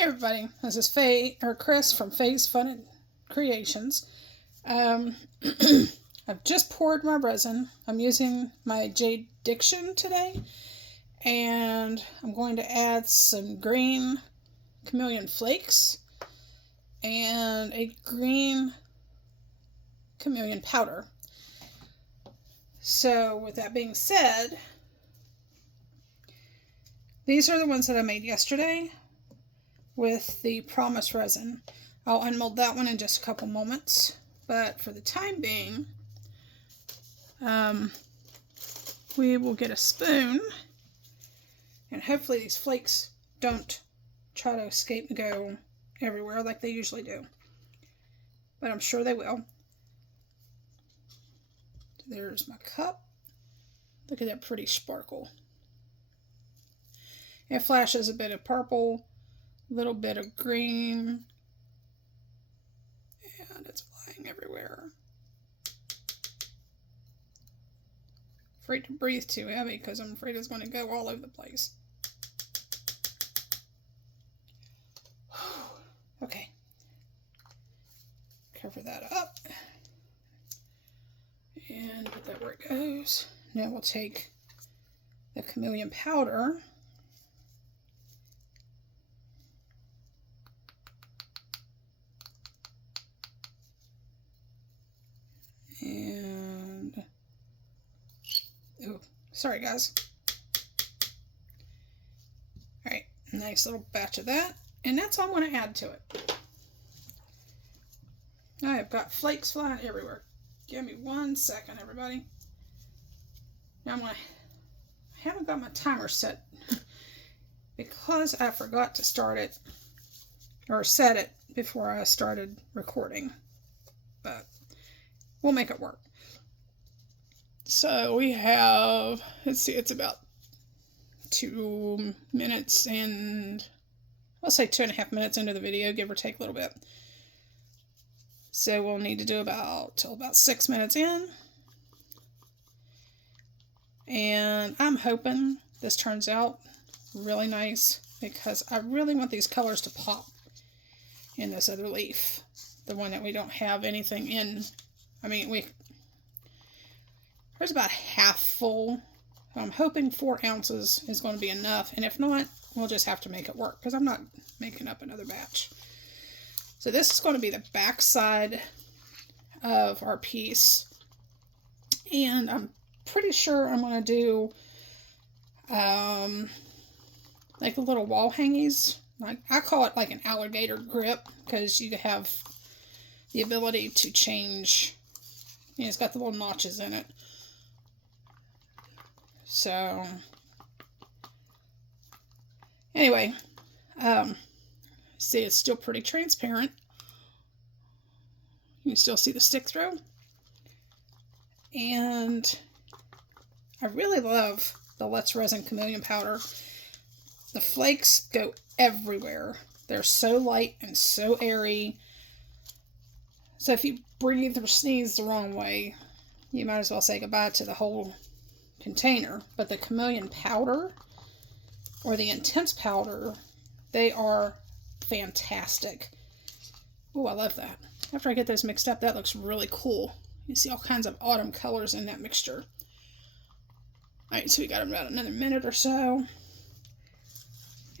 Hey everybody, this is Faye, or Chris from Faye's Fun Creations. I've just poured my resin. I'm using my Jade Diction today, and I'm going to add some green chameleon flakes and a green chameleon powder. So with that being said, these are the ones that I made yesterday with the Promise resin. I'll unmold that one in just a couple moments, but for the time being, we will get a spoon, and hopefully these flakes don't try to escape and go everywhere like they usually do, but I'm sure they will. There's my cup. Look at that pretty sparkle. It flashes a bit of purple, a little bit of green, and it's flying everywhere. Afraid to breathe too heavy because I'm afraid it's going to go all over the place. Okay. Cover that up. And put that where it goes. Now we'll take the chameleon powder. And, oh, sorry guys. Alright, nice little batch of that. And that's all I'm going to add to it. I've got flakes flying everywhere. Give me 1 second, everybody. Now I haven't got my timer set because I forgot to start it or set it before I started recording. But we'll make it work. So we have, let's see, it's about 2 minutes and I'll say 2.5 minutes into the video, give or take a little bit. So we'll need to do about 6 minutes in. And I'm hoping this turns out really nice because I really want these colors to pop in this other leaf. The one that we don't have anything in. I mean, there's about half full. I'm hoping 4 ounces is going to be enough. And if not, we'll just have to make it work because I'm not making up another batch. So this is going to be the back side of our piece. And I'm pretty sure I'm going to do like the little wall hangies. Like I call it like an alligator grip because you have the ability to change. You know, it's got the little notches in it. So anyway, see, it's still pretty transparent. You can still see the stick through. And I really love the Let's Resin Chameleon Powder. The flakes go everywhere. They're so light and so airy. So if you breathe or sneeze the wrong way, you might as well say goodbye to the whole container. But the chameleon powder or the intense powder, they are fantastic. Oh, I love that. After I get those mixed up, that looks really cool. You see all kinds of autumn colors in that mixture. Alright, so we got about another minute or so.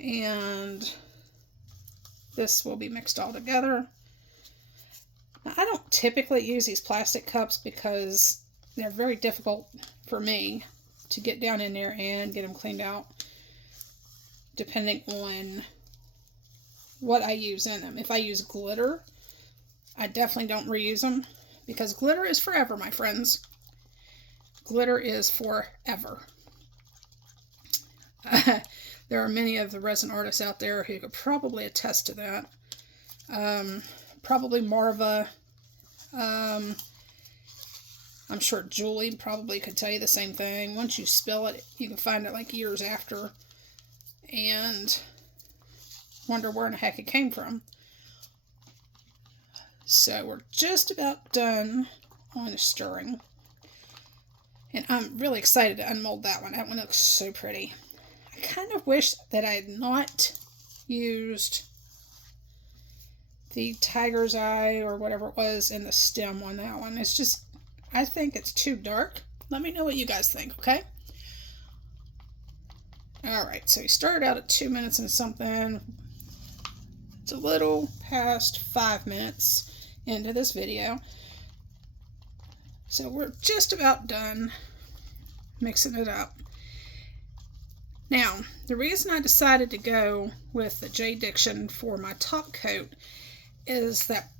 And this will be mixed all together. Now, I don't typically use these plastic cups because they're very difficult for me to get down in there and get them cleaned out, depending on what I use in them. If I use glitter, I definitely don't reuse them because glitter is forever, my friends. Glitter is forever. There are many of the resin artists out there who could probably attest to that. Probably Marva. I'm sure Julie probably could tell you the same thing. Once you spill it, you can find it like years after and wonder where in the heck it came from. So we're just about done on the stirring. And I'm really excited to unmold that one. That one looks so pretty. I kind of wish that I had not used the tiger's eye or whatever it was in the stem on that one. It's just, I think it's too dark. Let me know what you guys think, okay? Alright, so we started out at 2 minutes and something. It's a little past 5 minutes into this video. So we're just about done mixing it up. Now, the reason I decided to go with the J Diction for my top coat is that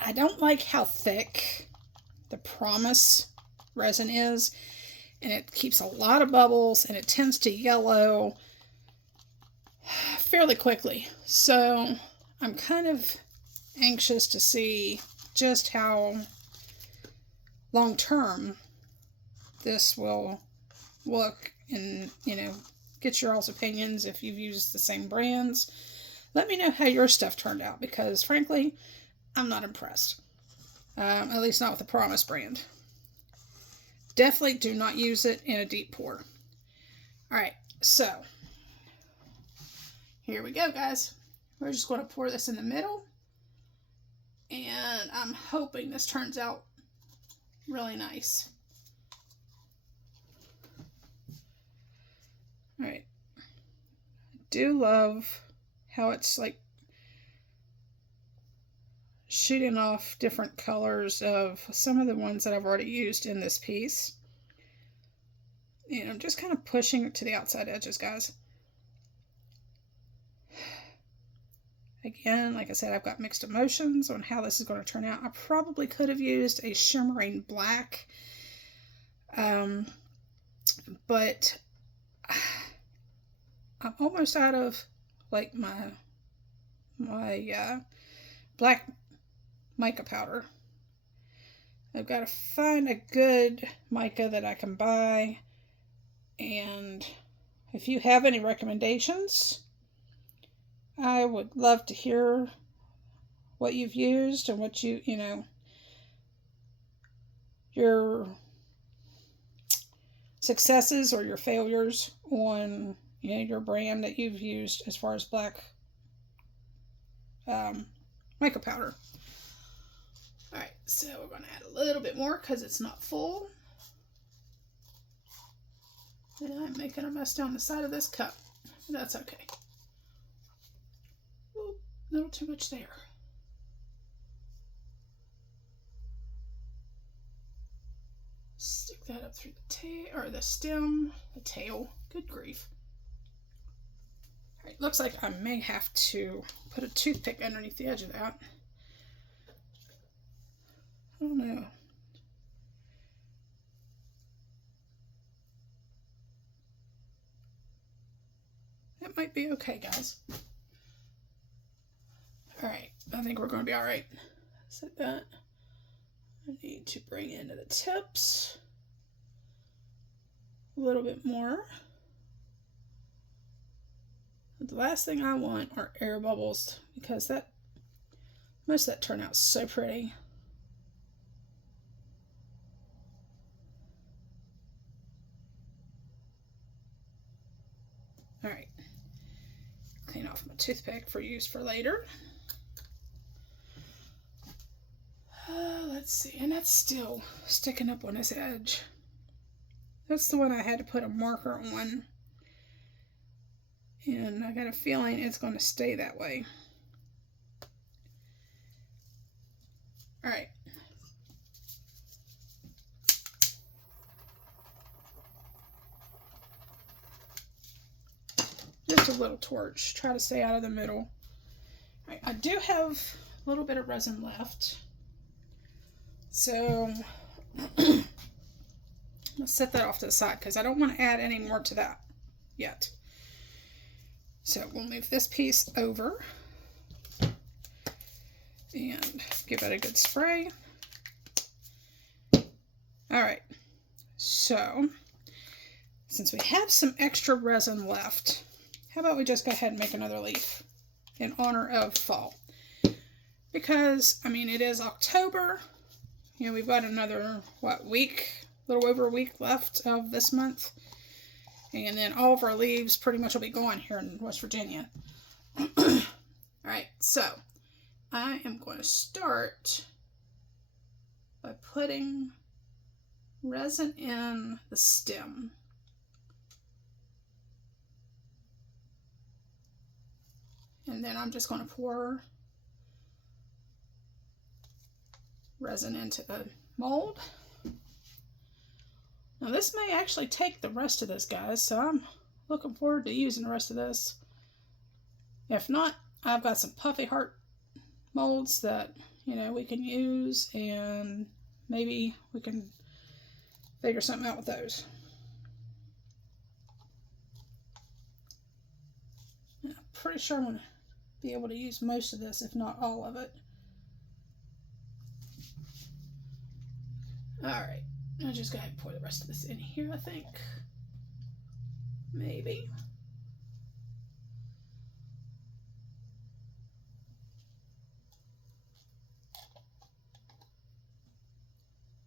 I don't like how thick the Promise resin is, and it keeps a lot of bubbles, and it tends to yellow fairly quickly. So I'm kind of anxious to see just how long term this will look, and get your all's opinions if you've used the same brands. Let me know how your stuff turned out, because frankly I'm not impressed, at least not with the Promise brand. Definitely do not use it in a deep pour. Alright, so here we go, guys. We're just going to pour this in the middle, and I'm hoping this turns out really nice. Alright, I do love how it's like shooting off different colors of some of the ones that I've already used in this piece. And I'm just kind of pushing it to the outside edges, guys. Again, like I said, I've got mixed emotions on how this is going to turn out. I probably could have used a shimmering black, but I'm almost out of like my black mica powder. I've got to find a good mica that I can buy, and if you have any recommendations, I would love to hear what you've used and what your successes or your failures on your brand that you've used as far as black mica powder. Alright, so we're going to add a little bit more because it's not full. And I'm making a mess down the side of this cup. But that's okay. Ooh, a little too much there. Stick that up through the tail, or the stem, the tail. Good grief. Alright, looks like I may have to put a toothpick underneath the edge of that. I don't know. That might be okay, guys. Alright, I think we're going to be alright. Set that. I need to bring into the tips a little bit more. But the last thing I want are air bubbles, because most of that turned out so pretty. Alright, clean off my toothpick for use for later. Let's see, and that's still sticking up on this edge. That's the one I had to put a marker on, and I got a feeling it's going to stay that way. Alright. Just a little torch. Try to stay out of the middle. Right, I do have a little bit of resin left. So let's set that off to the side because I don't want to add any more to that yet. So we'll move this piece over and give it a good spray. Alright, so since we have some extra resin left, how about we just go ahead and make another leaf in honor of fall? Because, I mean, it is October. We've got another, week? A little over a week left of this month. And then all of our leaves pretty much will be gone here in West Virginia. Alright, so I am going to start by putting resin in the stem. And then I'm just going to pour resin into the mold. Now this may actually take the rest of this, guys, so I'm looking forward to using the rest of this. If not, I've got some puffy heart molds that, you know, we can use, and maybe we can figure something out with those. I'm pretty sure I'm going to be able to use most of this, if not all of it. Alright, I'll just go ahead and pour the rest of this in here, I think. Maybe.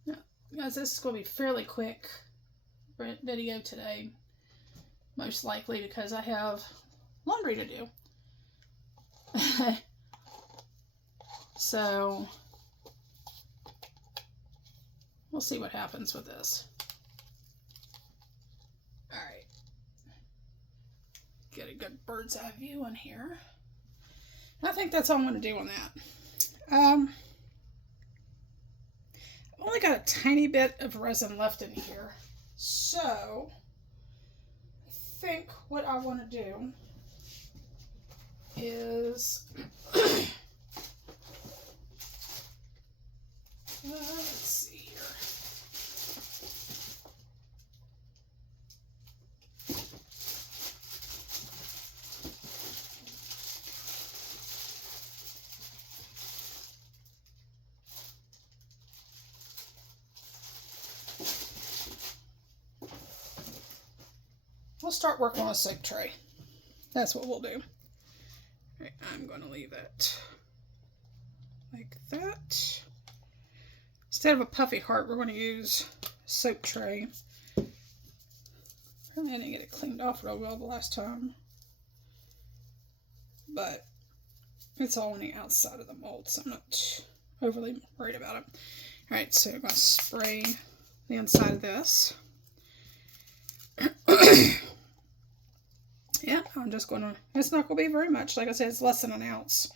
Now, guys, this is going to be a fairly quick video today. Most likely because I have laundry to do. So we'll see what happens with this. Alright. Get a good bird's eye view on here. I think that's all I'm going to do on that. I've only got a tiny bit of resin left in here. So I think what I want to do is let's see here. We'll start working on a soap tray. That's what we'll do. Right, I'm going to leave it like that. Instead of a puffy heart, we're going to use a soap tray. Apparently I didn't get it cleaned off real well the last time. But it's all on the outside of the mold, so I'm not overly worried about it. Alright, so I'm going to spray the inside of this. Yeah, I'm just going to, it's not going to be very much. Like I said, it's less than an ounce.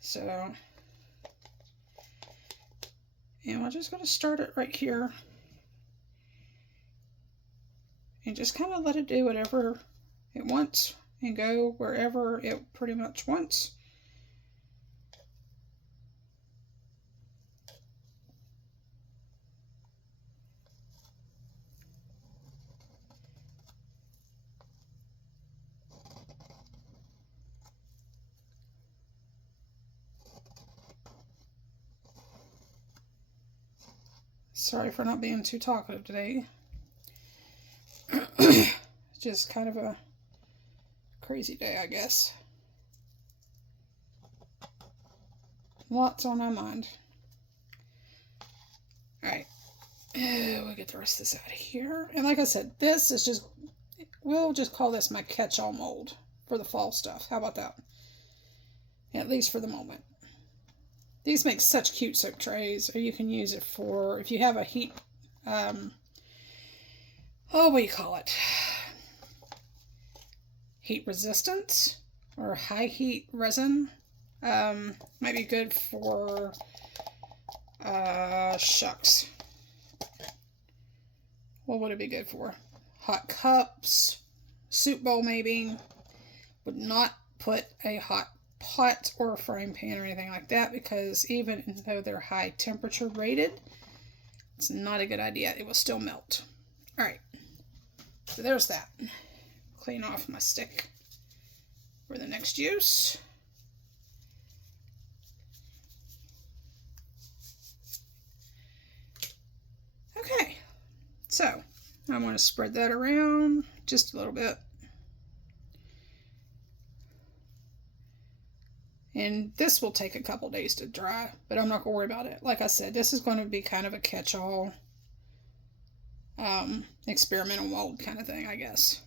So, and we're just going to start it right here. And just kind of let it do whatever it wants and go wherever it pretty much wants. Sorry for not being too talkative today. Just kind of a crazy day, I guess. Lots on my mind. Alright. We'll get the rest of this out of here. And like I said, this is just, we'll just call this my catch-all mold for the fall stuff. How about that? At least for the moment. These make such cute soap trays, or you can use it for, if you have a heat, what do you call it? Heat resistant, or high heat resin. Might be good for, shucks. What would it be good for? Hot cups, soup bowl maybe. Would not put a hot pot or a frying pan or anything like that, because even though they're high temperature rated, it's not a good idea. It will still melt. Alright, so there's that. Clean off my stick for the next use. Okay, so I'm going to spread that around just a little bit. And this will take a couple days to dry, but I'm not going to worry about it. Like I said, this is going to be kind of a catch-all experimental mold kind of thing, I guess.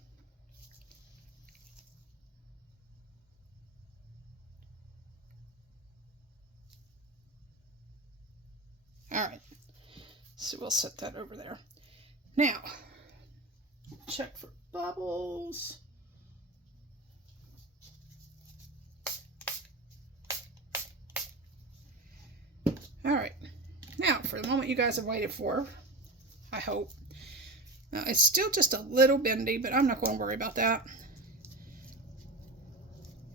Alright, so we'll set that over there. Now, check for bubbles. Alright, now for the moment you guys have waited for, I hope. Now, it's still just a little bendy, but I'm not going to worry about that.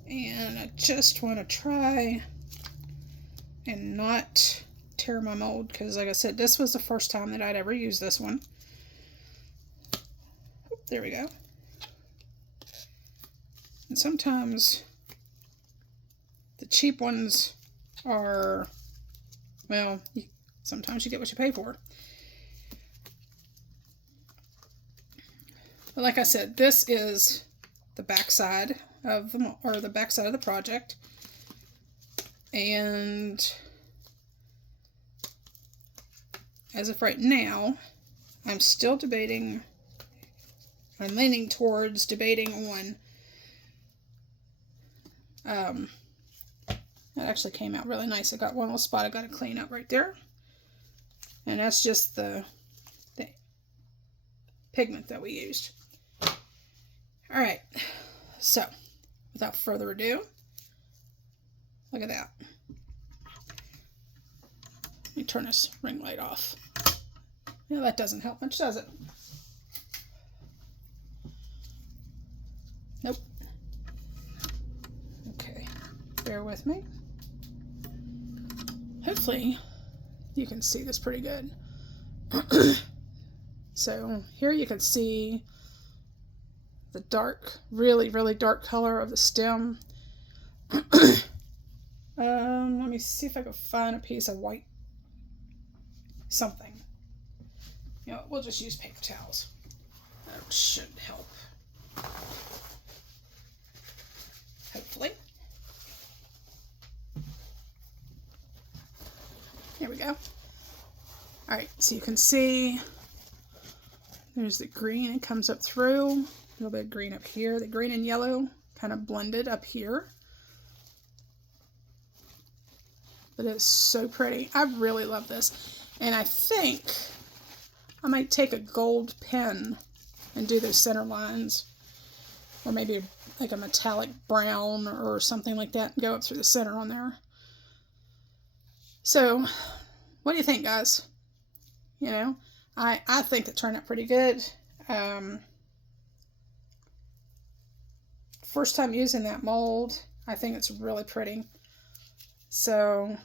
And I just want to try and not tear my mold, because like I said, this was the first time that I'd ever used this one. There we go. And sometimes the cheap ones are, well, sometimes you get what you pay for. But like I said, this is the backside of the project. And as of right now, I'm still debating. I'm leaning towards debating on. That actually came out really nice. I got one little spot I got to clean up right there, and that's just the pigment that we used. All right, so without further ado, look at that. Let me turn this ring light off. Yeah, that doesn't help much, does it? Nope. Okay, bear with me. Hopefully you can see this pretty good. So here you can see the dark, really, really dark color of the stem. Let me see if I can find a piece of white something. You know, we'll just use paper towels. That should help. Hopefully. There we go. Alright, so you can see there's the green. It comes up through. A little bit of green up here. The green and yellow kind of blended up here. But it's so pretty. I really love this. And I think I might take a gold pen and do those center lines. Or maybe like a metallic brown or something like that and go up through the center on there. So, what do you think, guys? You know, I think it turned out pretty good. First time using that mold, I think it's really pretty. So,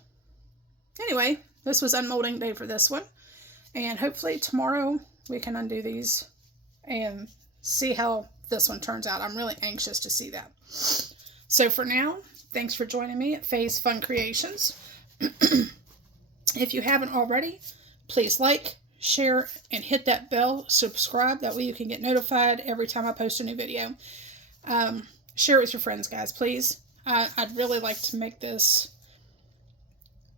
anyway, this was unmolding day for this one. And hopefully tomorrow we can undo these and see how this one turns out. I'm really anxious to see that. So for now, thanks for joining me at Faye's Fun Creations. If you haven't already, please like, share, and hit that bell, subscribe. That way you can get notified every time I post a new video. Share it with your friends, guys, please. I'd really like to make this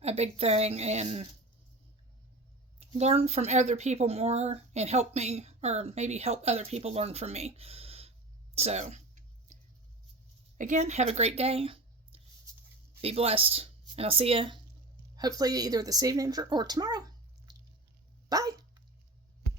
a big thing and learn from other people more and help me, or maybe help other people learn from me. So, again, have a great day. Be blessed. And I'll see you hopefully either this evening or tomorrow. Bye.